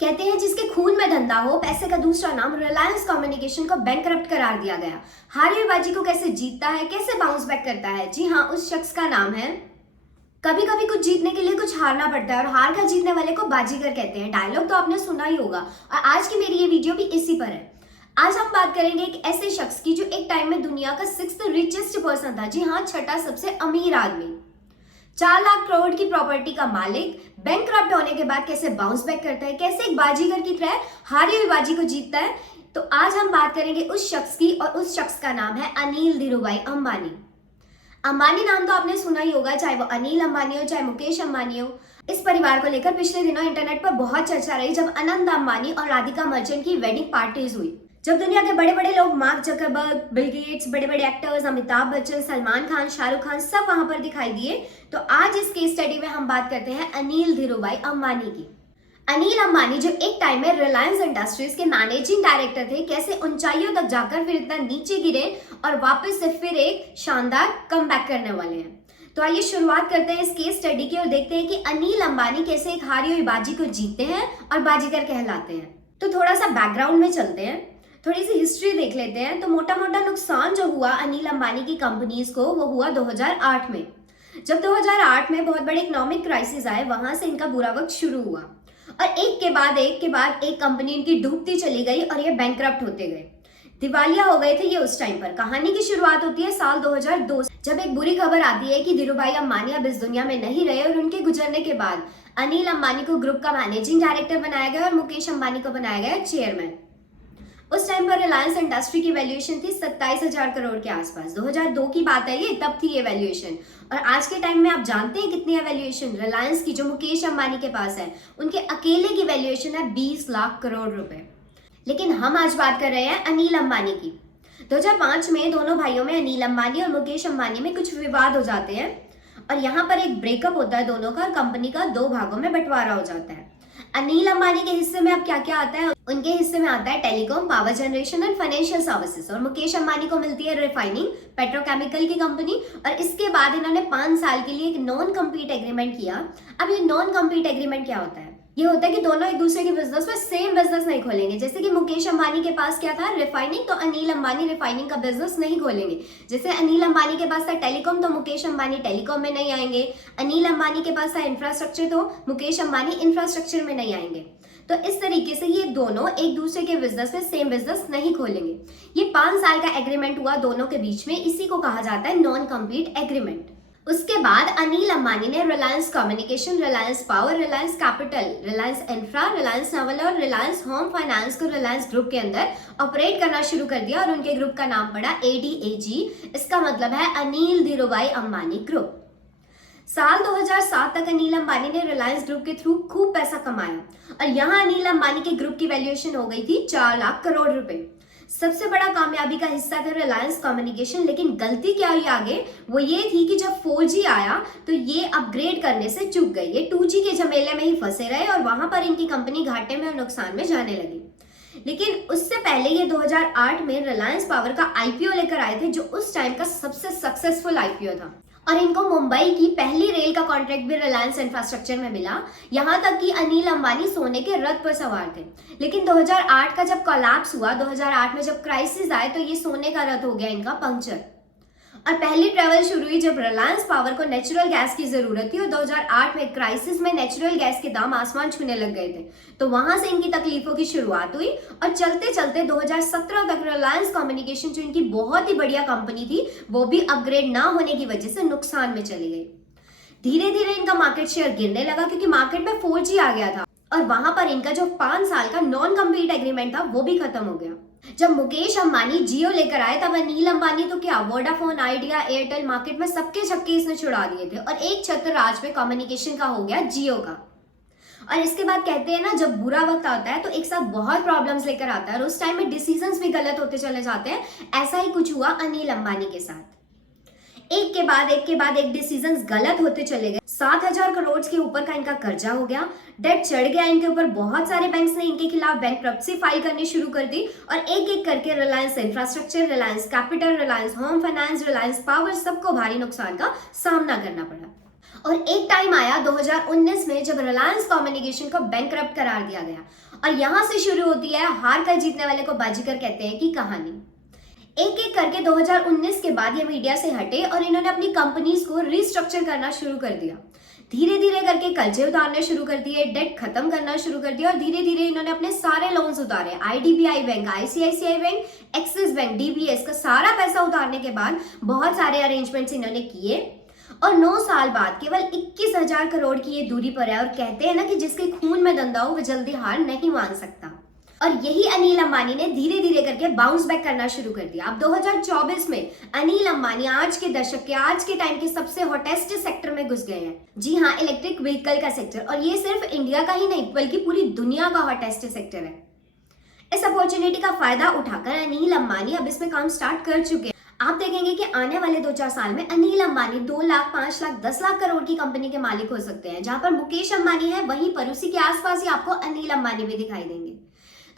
कहते हैं जिसके खून में धंधा हो, पैसे का दूसरा नाम, रिलायंस कम्युनिकेशन को बैंकरप्ट करार दिया गया। हारेबाजी को कैसे जीतता है, कैसे बाउंस बैक करता है, जी हाँ, उस शख्स का नाम है। कभी कभी कुछ जीतने के लिए कुछ हारना पड़ता है और हार कर जीतने वाले को बाजीगर कहते हैं। डायलॉग तो आपने सुना ही होगा और आज की मेरी ये वीडियो भी इसी पर है। आज हम बात करेंगे एक ऐसे शख्स की जो एक टाइम में दुनिया का 6th रिचेस्ट पर्सन था। जी हाँ, छठा सबसे अमीर आदमी, 4 लाख करोड़ की प्रॉपर्टी का मालिक, बैंकक्रप्ट होने के बाद कैसे बाउंस बैक करता है, कैसे एक बाजीगर की तरह हारी हुई बाजी को जीतता है। तो आज हम बात करेंगे उस शख्स की और उस शख्स का नाम है अनिल धीरूभाई अंबानी। अंबानी नाम तो आपने सुना ही होगा, चाहे वो अनिल अंबानी हो चाहे मुकेश अंबानी हो। इस परिवार को लेकर पिछले दिनों इंटरनेट पर बहुत चर्चा रही जब अनंत अंबानी और राधिका मर्चेंट की वेडिंग पार्टीज हुई। जब दुनिया के बड़े बड़े लोग, मार्क जकरबर्ग, बिल गेट्स, बड़े बड़े एक्टर्स, अमिताभ बच्चन, सलमान खान, शाहरुख खान, सब वहां पर दिखाई दिए। तो आज इस केस स्टडी में हम बात करते हैं अनिल धीरूभाई अंबानी की। अनिल अंबानी जो एक टाइम में रिलायंस इंडस्ट्रीज के मैनेजिंग डायरेक्टर थे, कैसे ऊंचाइयों तक जाकर फिर इतना नीचे गिरे और वापस से फिर एक शानदार कमबैक करने वाले हैं। तो आइए शुरुआत करते हैं इस केस स्टडी की और देखते हैं कि अनिल अंबानी कैसे एक हारी हुई बाजी को जीतते हैं और बाजीगर कहलाते हैं। तो थोड़ा सा बैकग्राउंड में चलते हैं, थोड़ी सी हिस्ट्री देख लेते हैं। तो मोटा मोटा नुकसान जो हुआ अनिल अंबानी की कंपनीज को, वो हुआ 2008 में। जब 2008 में बहुत बड़े इकोनॉमिक क्राइसिस आए, वहां से इनका बुरा वक्त शुरू हुआ और एक के बाद एक कंपनी इनकी डूबती चली गई और ये बैंकक्रप्ट होते गए, दिवालिया हो गए थे ये उस टाइम पर। कहानी की शुरुआत होती है साल 2002 जब एक बुरी खबर आती है कि धीरूभाई अंबानी अब इस दुनिया में नहीं रहे और उनके गुजरने के बाद अनिल अंबानी को ग्रुप का मैनेजिंग डायरेक्टर बनाया गया और मुकेश अंबानी को बनाया गया चेयरमैन। उस टाइम पर रिलायंस इंडस्ट्री की वैल्यूएशन थी 27,000 करोड़ के आसपास। 2002 की बात है ये, तब थी ये वैल्यूएशन। और आज के टाइम में आप जानते हैं कितनी है वैल्यूएशन रिलायंस की, जो मुकेश अंबानी के पास है। उनके अकेले की वैल्यूएशन है 20 लाख करोड़ रुपए। लेकिन हम आज बात कर रहे हैं अनिल अंबानी की। 2005 में दोनों भाइयों में, अनिल अंबानी और मुकेश अंबानी में कुछ विवाद हो जाते हैं और यहाँ पर एक ब्रेकअप होता है दोनों का और कंपनी का 2 भागों में बंटवारा हो जाता है। अनिल अंबानी के हिस्से में अब क्या क्या आता है? उनके हिस्से में आता है telecom, power generation and financial services. और मुकेश अंबानी को मिलती है रिफाइनिंग, पेट्रोकेमिकल की कंपनी। और इसके बाद इन्होंने 5 साल के लिए एक नॉन कम्पीट एग्रीमेंट किया। अब ये नॉन कम्पीट एग्रीमेंट क्या होता है? ये होता है कि दोनों एक दूसरे के बिजनेस में सेम बिजनेस नहीं खोलेंगे। जैसे कि मुकेश अंबानी के पास क्या था, रिफाइनिंग, तो अनिल अंबानी रिफाइनिंग का बिजनेस नहीं खोलेंगे। जैसे अनिल अंबानी के पास था टेलीकॉम, तो मुकेश अंबानी टेलीकॉम में नहीं आएंगे। अनिल अंबानी के पास था इंफ्रास्ट्रक्चर, तो मुकेश अंबानी इंफ्रास्ट्रक्चर में नहीं आएंगे। तो इस तरीके से ये दोनों एक दूसरे के बिजनेस में सेम बिजनेस नहीं खोलेंगे। ये 5 साल का एग्रीमेंट हुआ दोनों के बीच में, इसी को कहा जाता है नॉन कम्पीट एग्रीमेंट। उसके बाद अनिल अंबानी ने Reliance communication, Reliance power, Reliance capital, Reliance infra, Reliance novel और रिलायंस होम फाइनेंस को रिलायंस ग्रुप के अंदर ऑपरेट करना शुरू कर दिया और उनके ग्रुप का नाम पड़ा ADAG। इसका मतलब है अनिल धीरूभाई अंबानी ग्रुप। साल 2007 तक अनिल अंबानी ने रिलायंस ग्रुप के थ्रू खूब पैसा कमाया और यहाँ अनिल अंबानी के ग्रुप की वैल्यूएशन हो गई थी 4 लाख करोड़ रुपए। सबसे बड़ा कामयाबी का हिस्सा था रिलायंस कम्युनिकेशन। लेकिन गलती क्या हुई आगे, वो ये थी कि जब 4G आया तो ये अपग्रेड करने से चूक गए। ये 2G के झमेले में ही फंसे रहे और वहां पर इनकी कंपनी घाटे में और नुकसान में जाने लगी। लेकिन उससे पहले ये 2008 में रिलायंस पावर का IPO लेकर आए थे, जो उस टाइम का सबसे सक्सेसफुल IPO था और इनको मुंबई की पहली रेल का कॉन्ट्रैक्ट भी रिलायंस इंफ्रास्ट्रक्चर में मिला। यहां तक कि अनिल अंबानी सोने के रथ पर सवार थे। लेकिन 2008 का जब कोलैप्स हुआ, 2008 में जब क्राइसिस आए, तो ये सोने का रथ हो गया इनका पंक्चर और पहली ट्रेवल शुरू हुई जब रिलायंस पावर को नेचुरल गैस की जरूरत थी और 2008 में क्राइसिस में नेचुरल गैस के दाम आसमान छूने लग गए थे। तो वहां से इनकी तकलीफों की शुरुआत हुई और चलते चलते 2017 तक रिलायंस कम्युनिकेशन, जो इनकी बहुत ही बढ़िया कंपनी थी, वो भी अपग्रेड ना होने की वजह से नुकसान में चली गई। धीरे धीरे इनका मार्केट शेयर गिरने लगा क्योंकि मार्केट में 4G आ गया था और वहां पर इनका जो 5 साल का नॉन कम्पीट एग्रीमेंट था वो भी खत्म हो गया। जब मुकेश अंबानी जियो लेकर आए तब अनिल अंबानी तो क्या, वोडाफोन, आइडिया, एयरटेल, मार्केट में सबके छक्के इसने छुड़ा दिए थे और एक छत्र राज में कम्युनिकेशन का हो गया, जियो का। और इसके बाद कहते हैं ना, जब बुरा वक्त आता है तो एक साथ बहुत प्रॉब्लम्स लेकर आता है और उस टाइम में डिसीजंस भी गलत होते चले जाते हैं। ऐसा ही कुछ हुआ अनिल अंबानी के साथ। एक के बाद एक डिसीजंस गलत होते चले गए। 7,000 करोड़ के ऊपर का इनका कर्जा हो गया, डेट चढ़ गया इनके ऊपर। बहुत सारे बैंक्स ने इनके खिलाफ बैंकरप्सी फाइल करनी शुरू कर दी और एक एक करके Reliance infrastructure, Reliance capital, Reliance home finance, Reliance power, सबको भारी नुकसान का सामना करना पड़ा। और एक टाइम आया 2019 में जब रिलायंस कम्युनिकेशन को बैंकरप्ट करार दिया गया और यहां से शुरू होती है हार कर जीतने वाले को बाजीगर कहते हैं की कहानी। एक एक करके 2019 के बाद ये मीडिया से हटे और इन्होंने अपनी कंपनीज को रिस्ट्रक्चर करना शुरू कर दिया। धीरे धीरे करके कर्जे उतारने शुरू कर दिए, डेट खत्म करना शुरू कर दिया और धीरे धीरे इन्होंने अपने सारे लोन्स उतारे। IDBI bank, ICICI bank, axis bank, DBS का सारा पैसा उतारने के बाद बहुत सारे अरेंजमेंट्स इन्होंने किए और 9 साल बाद केवल 21,000 करोड़ की ये दूरी पर है। और कहते हैं ना कि जिसके खून में धंधा हो वो जल्दी हार नहीं मान सकता। और यही अनिल अंबानी ने धीरे धीरे करके बाउंस बैक करना शुरू कर दिया। अब 2024 में अनिल अंबानी आज के दशक के, आज के टाइम के सबसे हॉटेस्ट सेक्टर में घुस गए हैं। जी हाँ, इलेक्ट्रिक व्हीकल का सेक्टर। और ये सिर्फ इंडिया का ही नहीं बल्कि पूरी दुनिया का हॉटेस्ट सेक्टर है। इस अपॉर्चुनिटी का फायदा उठाकर अनिल अंबानी अब इसमें काम स्टार्ट कर चुके हैं। आप देखेंगे कि आने वाले 2-4 साल में अनिल अंबानी 2 लाख, 5 लाख, 10 लाख करोड़ की कंपनी के मालिक हो सकते हैं। जहां पर मुकेश अंबानी है वहीं पर उसी के आसपास ही आपको अनिल अंबानी भी दिखाई देंगे।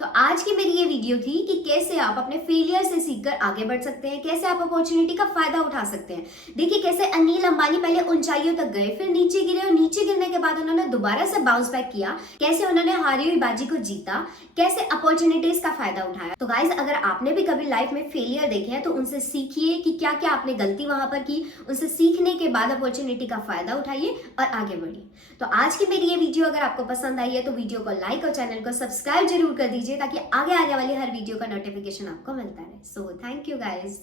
तो आज की मेरी ये वीडियो थी कि कैसे आप अपने फेलियर से सीखकर आगे बढ़ सकते हैं, कैसे आप अपॉर्चुनिटी का फायदा उठा सकते हैं। देखिए कैसे अनिल अंबानी पहले ऊंचाइयों तक गए, फिर नीचे गिरे और नीचे गिरने के बाद उन्होंने दोबारा से बाउंस बैक किया, कैसे उन्होंने हारी हुई बाजी को जीता, कैसे अपॉर्चुनिटीज का फायदा उठाया। तो गाइज, अगर आपने भी कभी लाइफ में फेलियर देखे हैं तो उनसे सीखिए कि क्या क्या आपने गलती वहां पर की। उनसे सीखने के बाद अपॉर्चुनिटी का फायदा उठाइए और आगे बढ़िए। तो आज की मेरी ये वीडियो अगर आपको पसंद आई है तो वीडियो को लाइक और चैनल को सब्सक्राइब जरूर कर दीजिए ताकि आगे आने वाली हर वीडियो का नोटिफिकेशन आपको मिलता रहे। So thank you guys.